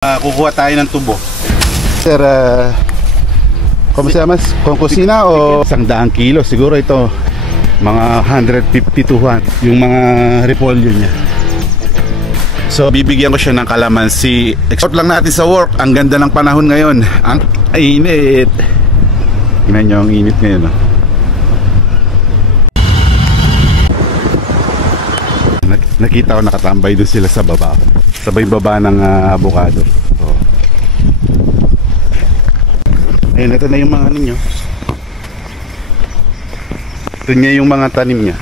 Kukuha tayo ng tubo. Sir, ¿cómo se llama? Con kusina o 100 kilo? Siguro ito mga 150 to 100 yung mga repolyo niya. So bibigyan ko siya ng kalamansi. Export lang natin sa work. Ang ganda ng panahon ngayon. Ang init. Tingnan nyo ang init ngayon, no? Nakita ko nakatambay doon sila sa baba. Sabay baba ng avocado. So, ayun, ito na yung mga ano nyo. Ito niya yung mga tanim niya.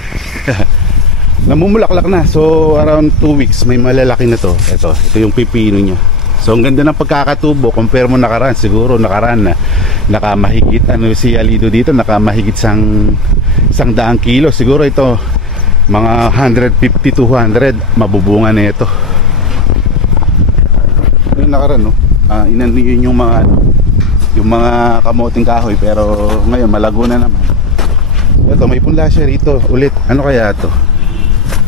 Namumulaklak na. So around 2 weeks may malalaki na to. Ito yung pipino niya. So ang ganda ng pagkakatubo. Compare mo nakaraan. Siguro nakaraan na nakamahigit si Alido dito, nakamahigit 100 kilo. Siguro ito mga 150 to 100 mabubunga na ito. Yung nakaraan, no? Yun yung mga kamoting kahoy, pero ngayon malago na naman. Ito may punla siya rito ulit. Ano kaya ito?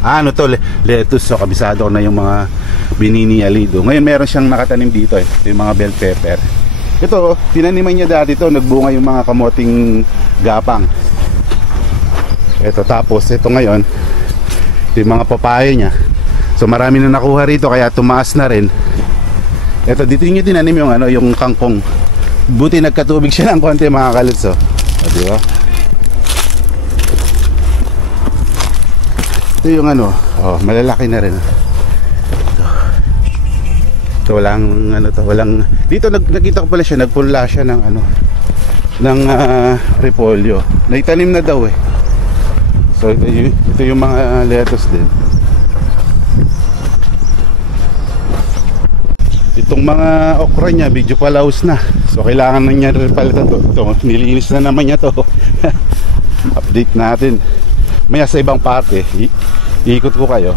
Ano to? Lettuce. So kabisado ko na yung mga binini Alido. Ngayon meron siyang nakatanim dito eh. Ito yung mga bell pepper. Ito, tinaniman niya dati ito. Nagbunga yung mga kamoting gapang. Ito, tapos ito ngayon ito yung mga papaya niya. So marami na nakuha rito kaya tumaas na rin. Ito, dito niya tinanim yung yung kangkong. Buti nagkatubig siya ng konti mga kaluts. Oh. Di ba? Ito yung malalaki na rin. Ito walang dito nakita ko pala siya, nagpunla siya ng ng repolyo. Naitanim na daw eh. So ito yung mga lettuce din. Itong mga okra niya medyo palaos na. So kailangan na niya rin palitan to. Ito, nilinis na naman niya to. Update natin. Maya sa ibang parte, iikot ko kayo.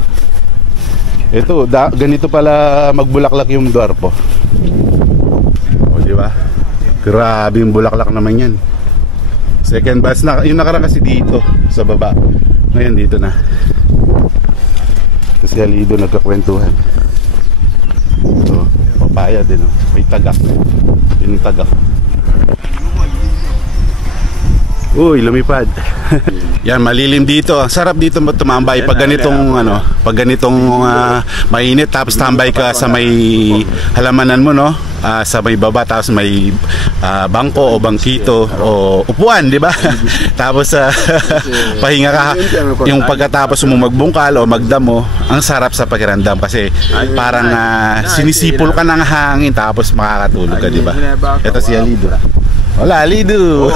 Ito, ganito pala magbulaklak yung dwarpo. O, di ba? Grabe yung bulaklak naman yan. Second batch na, yung nakaraan kasi dito sa baba. Ngayon dito na. Kasi Alido nagkakwentuhan. So, papaya din, oh. May tagak. Yung tagak. Uy, lumipad. Yan, malilim dito. Sarap dito tumambay pag ganitong pag ganitong mainit, tapos tambay ka sa may halamanan mo, no? Sa may baba, tapos may bangko o bangkito o upuan, di ba? Tapos pahinga ka yung pagkatapos mo magbungkal o magdamo. Ang sarap sa pakiramdam kasi parang sinisipol ka ng hangin tapos makakatulog ka, di ba? Ito si Alido. Hola, Alido.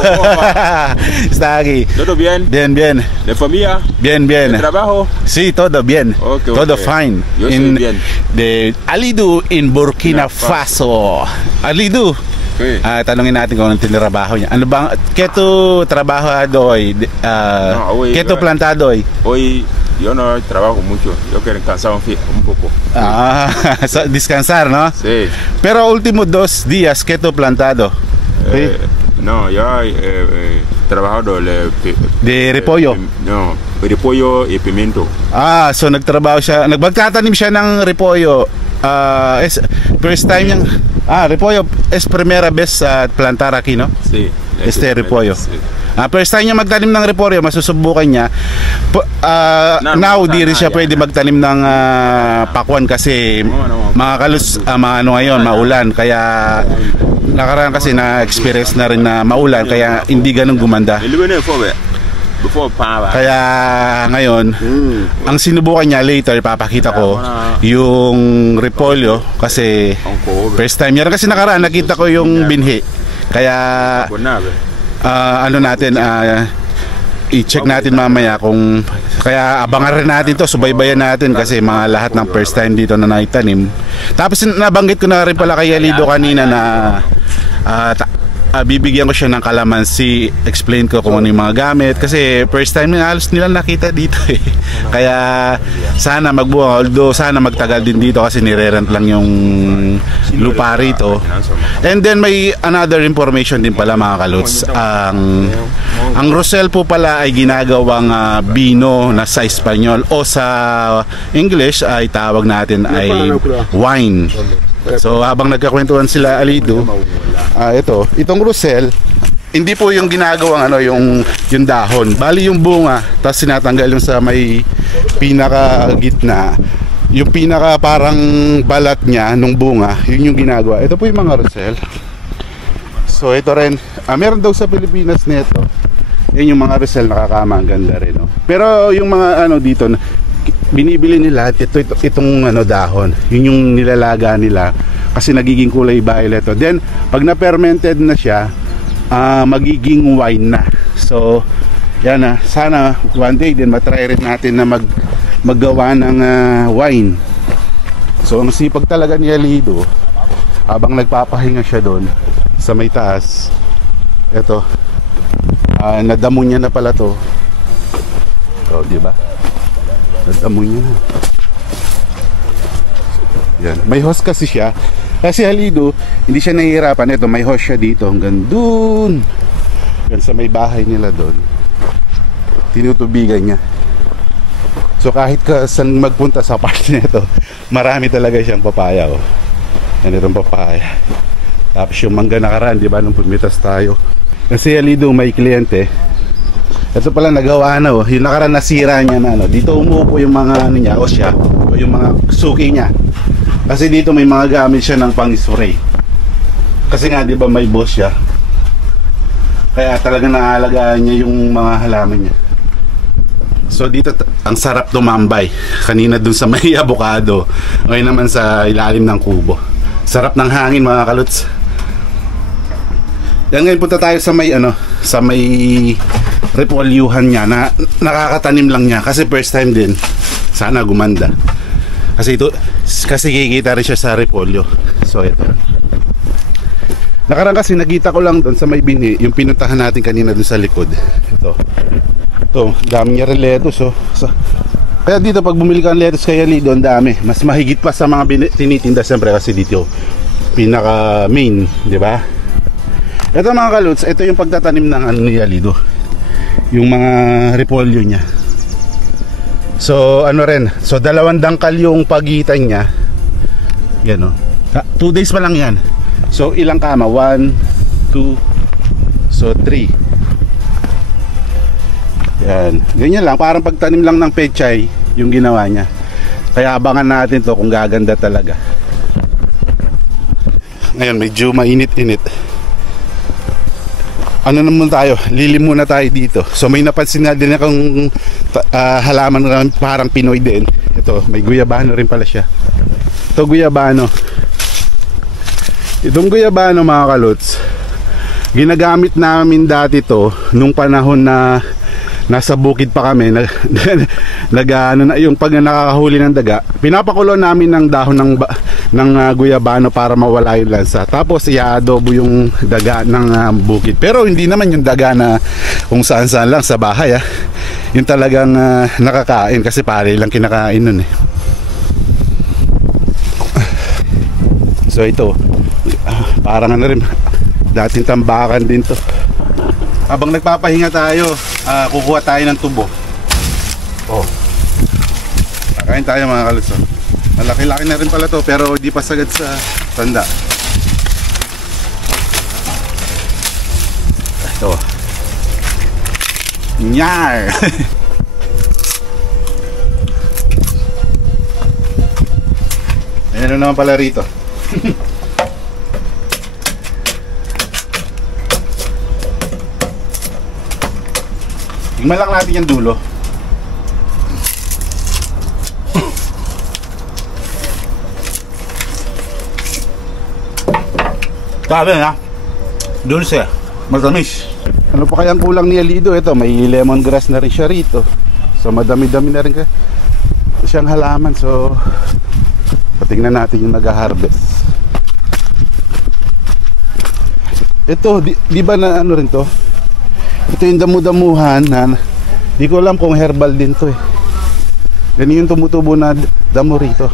Está aquí. ¿Todo bien? Bien, bien. ¿De familia? Bien, bien. ¿De trabajo? Sí, todo bien. Okay, todo okay. Fine. Yo soy bien. De Alido in Burkina Faso. Alido. Sí. Tanungin natin kung anong tinrabaho niya. Ano bang keto trabajado hoy? Keto plantado hoy? Hoy yo no trabajo mucho. Yo quiero descansar un poco. Descansar, ¿no? Sí. Pero último 2 días keto plantado. No, yo trabajado de repollo. No, repollo y pimiento. So nagtrabaho siya, nagtatanim siya ng repolyo. First time niyang repollo es primera vez plantar aquí, no? Sí. Repolyo. Sí. First time niya magtanim ng repolyo, masusubukan niya. Now di rin siya pwede magtanim ng pakwan kasi mga kalus ngayon maulan, kaya nakaraan kasi na-experience na rin na maulan, kaya hindi ganun gumanda. Kaya ngayon ang sinubukan niya, later papakita ko yung repolyo kasi first time niya kasi nakaraan nakita ko yung binhi, kaya i-check natin mamaya kung kaya abangan rin natin to, subaybayan natin kasi mga lahat ng first time dito na naitanim. Tapos nabanggit ko na rin pala kay Alido kanina na bibigyan ko siya ng kalamansi, explain ko kung ano yung mga gamit kasi first time halos nila nakita dito eh. Kaya sana magbuha, although sana magtagal din dito kasi nire-rent lang yung lupa rito. And then may another information din pala mga kaluts. Ang Rosel po pala ay ginagawang bino na sa Espanyol o sa English ay tawag natin ay wine. So habang nagkakwentuhan sila Alido, itong Rosel, hindi po yung ginagawang yung dahon. Bali yung bunga, tapos sinatanggal yung sa may pinaka gitna. Yung pinaka parang balat niya nung bunga, yun yung ginagawa. Ito po yung mga Rosel. So ito rin, meron daw sa Pilipinas nito. Yan yung mga Rosel, nakakama, ang ganda rin, no? Pero yung mga dito, binibili nila itong dahon. Yun yung nilalaga nila kasi nagiging kulay violet. Then pag na-fermented na siya, magiging wine na. So yan na, sana one day din matry rin natin na maggawa ng wine. So ang sipag talaga ni Alido, habang nagpapahinga siya doon sa may taas, eto, nadamo niya na pala to. So di ba, nadamo niya na. Yan, may host kasi siya. Kasi Alido, hindi siya nahihirapan. Ito, may host siya dito hanggang dun, hanggang sa may bahay nila doon. Tinutubigan niya. So kahit saan magpunta sa part nito, marami talaga siyang papaya. Yan itong papaya. Tapos yung mangga nakaraan, di ba, nung pumitas tayo. Kasi Alido may kliyente. Ito pala nagawa na, yung nakaraan nasira niya na dito umupo yung mga niya, o siya, o yung mga suki niya. Kasi dito may mga gamit siya ng pang-spray. Kasi nga 'di ba may boss siya. Kaya talaga naalagaan niya yung mga halaman niya. So dito ang sarap tumambay. Kanina dun sa may avocado, ngayon naman sa ilalim ng kubo. Sarap ng hangin mga kaluts. Yan, ngayon punta tayo sa may sa may repolyohan niya na nakakatanim lang niya kasi first time din. Sana gumanda. Kasi kikita rin siya sa repolyo. So ito. Nakaraan kasi nakita ko lang doon sa may bini, yung pinuntahan natin kanina doon sa likod. Ito, dami niya rin lettuce. So, kaya dito pag bumili ka ng lettuce kay Alido, ang dami. Mas mahigit pa sa mga tinitinda siyempre kasi dito pinaka main, di ba? Ito mga kaluts, ito yung pagtatanim ng ni Alido. Yung mga repolyo niya. So so 2 dangkal yung pagitan niya. Yan 2 days pa lang yan. So ilang kama? 1, 2, so 3. Yan, ganyan lang, parang pagtanim lang ng pechay yung ginawa niya. Kaya abangan natin to kung gaganda talaga. Ngayon medyo mainit-init. Naman tayo, lilim muna tayo dito. So may napansin na din akong halaman na parang Pinoy din. Ito, may guyabano rin pala siya. Ito guyabano. Itong guyabano mga kaluts, ginagamit namin dati to nung panahon na nasa bukid pa kami. Yung pag nakakahuli ng daga, pinapakulo namin ng dahon ng guyabano para mawala yung lansa. Tapos i-adobo yung daga ng bukid. Pero hindi naman yung daga na kung saan-saan lang sa bahay. Yung talagang nakakain kasi pare lang kinakain nun eh. So ito, parang rin, dating tambakan din to. Habang nagpapahinga tayo, kukuha tayo ng tubo. Kakain tayo mga kaluts. Malaki-laki na rin pala to, pero hindi pa sagad sa tanda. Ito. Nyar! Ayan naman pala rito. Tingnan lang natin yung dulo. Sabi na, dulce, matamis. Ano pa kayang kulang ni Alido? Ito, may lemongrass na rin siya rito. So madami-dami na rin siyang halaman. So patingnan natin yung nag-harvest. Ito, di ba na ano rin to? Ito yung damu-damuhan na di ko alam kung herbal din to eh. Ganyan yung tumutubo na damo rito.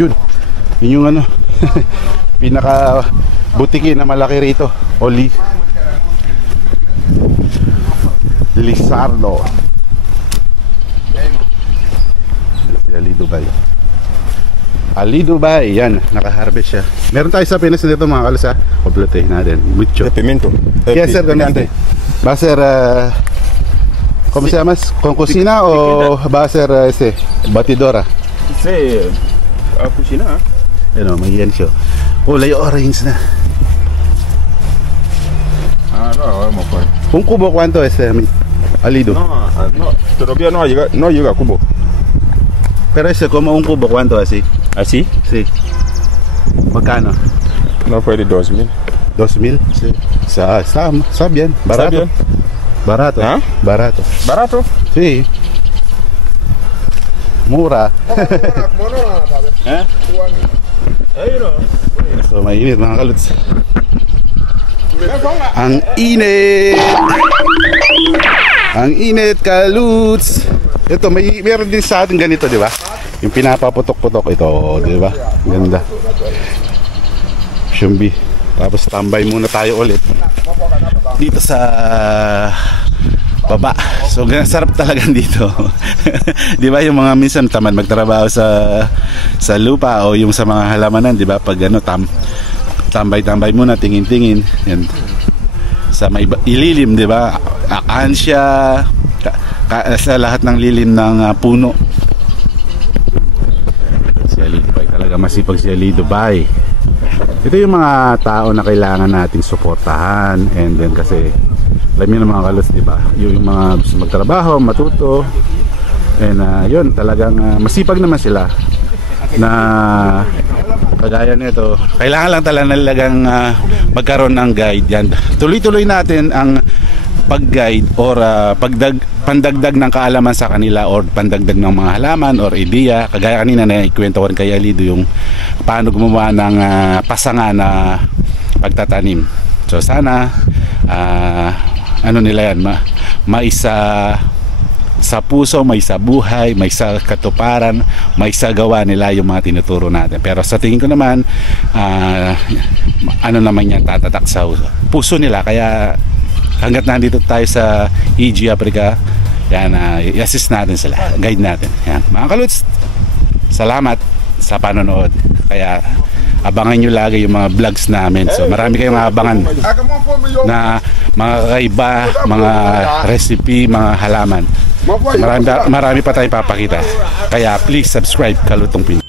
Yun yung pinaka butiki na malaki rito, Lizardo. Si Alido ba yun? Ali Dubai, yan, nakaharvest siya. Meron tayo sa Pinas dito mga kalos ha. Kompletehin natin. Mucho. De pimiento. Yes sir, ganante. Va a ser, ¿cómo se llama? ¿Con cocina o va a ser batidora? Sí, a cocinar. Yan o, may yan siya. Kulay orange na. Ah, no, vamos pues. Un cubo, ¿cuánto es, Alido? No, todavía no llega a cubo. Pero ese, como un cubo, ¿cuánto así? ¿Así? Sí. Magkano? No fue de 2,000. 2,000? Sí. Está bien, barato. bien? Barato. ¿Ah? Barato. ¿Barato? Sí. Mura. ¿Eh? So, mainit mga kaluts. Ang init! Ang init, kaluts! Ito, meron din sa atin ganito, di ba? Yung pinapaputok-putok ito, di ba? Ganda. Shumbi. Tapos tambay muna tayo ulit dito sa baba. So sarap talaga dito. Di ba yung mga minsan tamad magtrabaho sa lupa o yung sa mga halamanan, di ba? Pag ano tambay-tambay muna, tingin-tingin. Yan. Sa may ililim, di ba? Akansya, sa lahat ng lilim ng puno. Si Ali Dubai talaga masipag, si Ali Dubai. Ito yung mga tao na kailangan nating suportahan, and then kasi alam niyo ng mga kalos, di ba? Yung mga gusto magtrabaho, matuto, and yun talagang masipag naman sila na kagaya nito. Kailangan lang talagang magkaroon ng guide. Yan, tuloy-tuloy natin ang pag-guide or pandagdag ng kaalaman sa kanila or pandagdag ng mga halaman or ideya. Kagaya kanina na ikwento ko rin kay Alido yung paano gumawa ng pasanga na pagtatanim. So sana ano nila yan, maisa sa puso, may sa buhay, may sa katuparan, may sa gawa nila yung mga tinuturo natin. Pero sa tingin ko naman ano naman yan, tatatak sa puso nila. Kaya hanggat nandito tayo sa EG Africa, yan, i-assist natin sila, guide natin. Yan, mga kaluts, salamat sa panonood. Kaya abangan nyo lagi yung mga vlogs namin. So marami kayong abangan na mga kakaiba, mga recipe, mga halaman. So, marami pa tayong papakita. Kaya please subscribe, Kalutong Pinoy.